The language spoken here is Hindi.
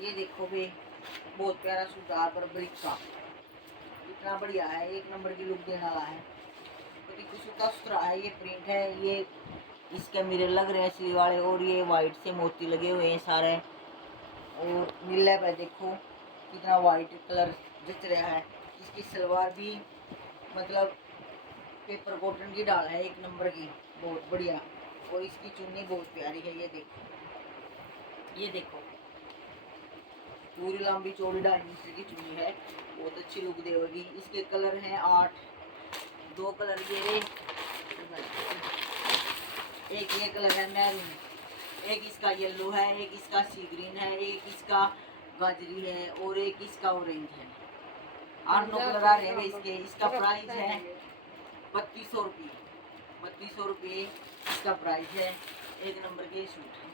ये देखो भी, बहुत प्यारा सूट पर ब्रिक का, इतना बढ़िया है, एक नंबर की लुक देने वाला है। तो कुछ सूता सुथरा है, ये प्रिंट है, ये इसके मिरर लग रहे हैं असली वाले, और ये वाइट से मोती लगे हुए हैं सारे। और नीला पे देखो कितना वाइट कलर जच रहा है। इसकी सलवार भी मतलब पेपर कॉटन की डाल है, एक नंबर की, बहुत बढ़िया। और इसकी चुन्नी बहुत प्यारी है, ये देखो, ये देखो पूरी लंबी चौड़ी 2.5 मीटर की चुन्नी है, बहुत अच्छी लुक देगी। इसके कलर हैं 8, 2 कलर ये रे, एक ये कलर है मैरून, एक इसका येलो है, एक इसका सी ग्रीन है, एक इसका गाजरी है, और एक इसका ऑरेंज है। 8-9 कलर आ रहे हैं इसके। इसका प्राइस है 3200 रुपये। 3200 रुपये इसका प्राइस है, एक नंबर के सूट है।